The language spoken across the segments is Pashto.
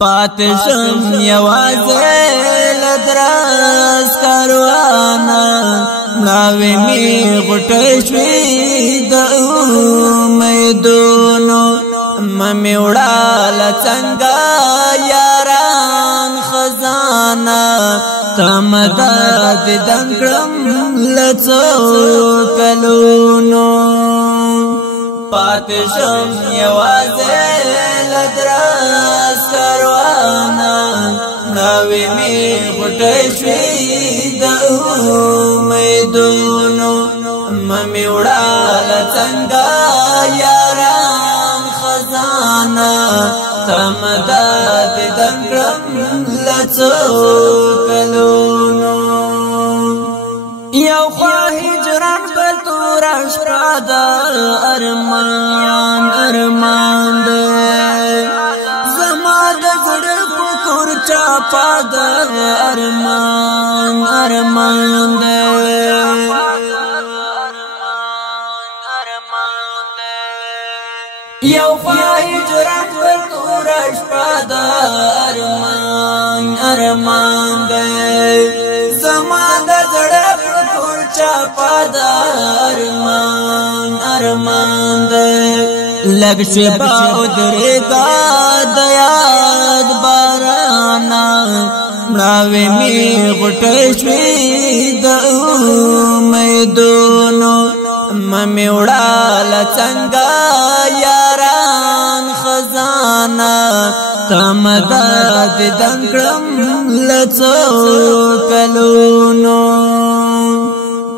پاتشم یوازې لدراس کاروانا ناوی می غټه شوی د امیدونو ممی وړاله څنګه یاران خزانه تمدد دنګړم لڅو کلونو پاتشم یوازې لدراس کاروانا ناوی می غټه شوی د امیدونو ممی وړاله څنګه یاران خزانه تمدد دنګړم لڅو کلونو یو خوا هجران بل تور شپه د ارمان ارمان ده زما د زړه په کور چاپا د ارمان ارمان ده یو خوا هجران بل تور شپه د ارمان ارمان ده زما د زړه چاپا د ارمان ارمان ده لږ شپه ودرېږه د یاد بارانا مړاوې مې غوټه شوې د امیدونو ممې وړاله څنګه یاران خزانه تمدد دنګړم لڅو کلونو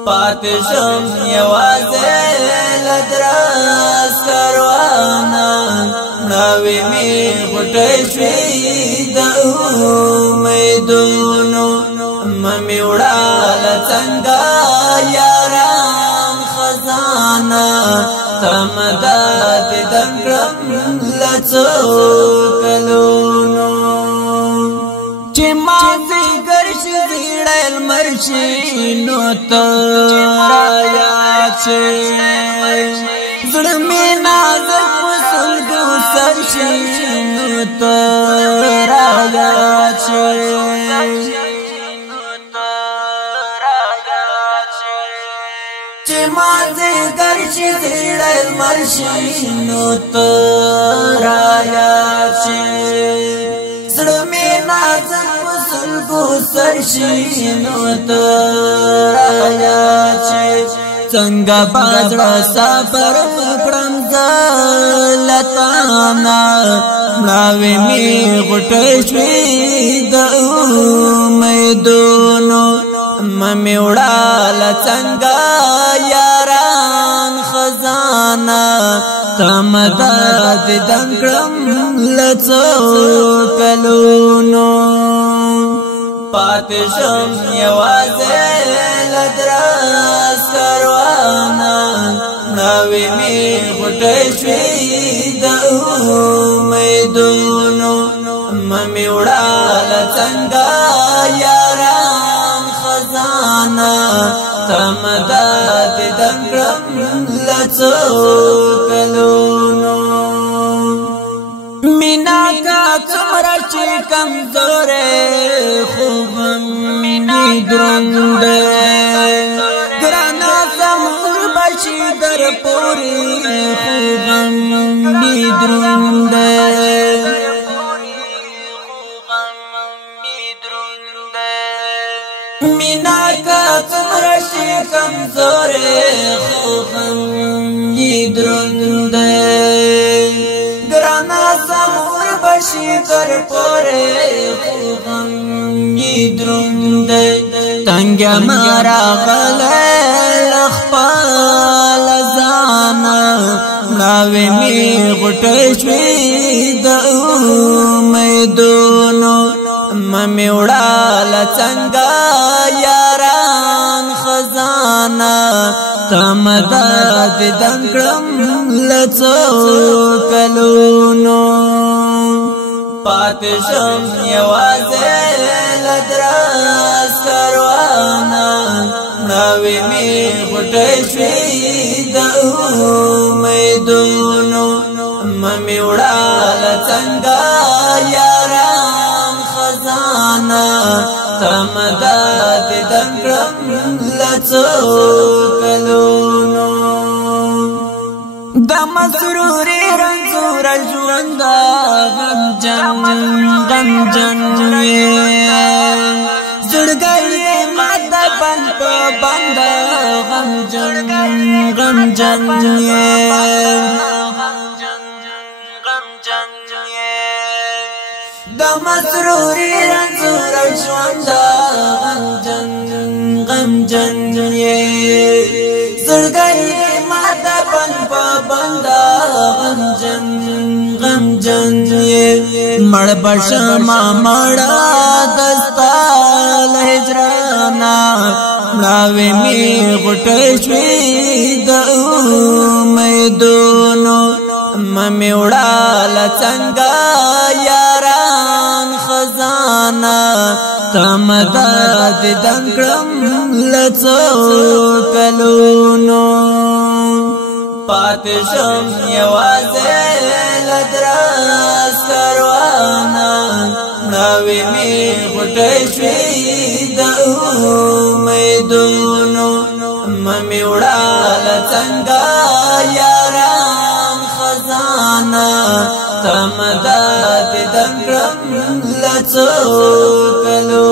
پاتشم یوازې لدراس کاروانا مړاوې مې غوټه شوې د امیدونو ممې وړاله څنګه یاران خزانه تمدد دنګړم لڅو کلونو چې مازدیګر شي زیړی لمر شي نو ته رایاد شي زړه مې نازک په سلګو سر شي نو ته رایاد شي چې مازدیګر شي زیړی لمر شي نو ته رایاد شي زړه مې نازک سلګو سر شي نو ته رایاد شي څنګه بازړه صبر کړم زلتانا مړاوې مې غوټه شوې د امیدونو ممې وړاله څنګه یاران خزانه تمدد دنګړم لڅو کلونو پاتشم یوازې لدراس کاروانا مړاوې مې غوټه شوې د امیدونو ممې وړاله څنګه یاران خزانه تمدد دنګړم لڅو کلونو مینا کا څومره چې کمزورې خو غم مې دروند ګرانه زموږ بچي در پورې خو غم مې دروند مینا کا څومره چې کمزورې خو غم مې دروند ګرانه زموږ بچي در پورې خو غم مې دروند تنګ مارا غلې خپل ځانه مړاوې مې غوټه شوې د امیدونو ممې وړاله څنګه یاران خزانه تمدد دنګړم لڅو کلونو پاتشم یوازې لدراس کاروانا مړاوې مې غوټه شوې د امیدونو ممې وړاله څنګه یاران خزانه تمداد دنګړم لڅو کلونو د مسروري رنځور ژوند غمجن زړګي مات بند په بند غمجن د مسروري رنځور ژوند غمجن زړګي مات بند په بند غمجن مړ بشما مړه دستا لهجرانا مړاوي می غټه شوي د امیدونو مې وړال څنګه یاران خزانه تمداد دنګړم لڅو کلونو پاتشم یوازې لدراس کاروانه مړاوي می غټه شوي د امیدونو مې وړال څنګه یاران خزانه تمداد دنګړم لڅو کلونو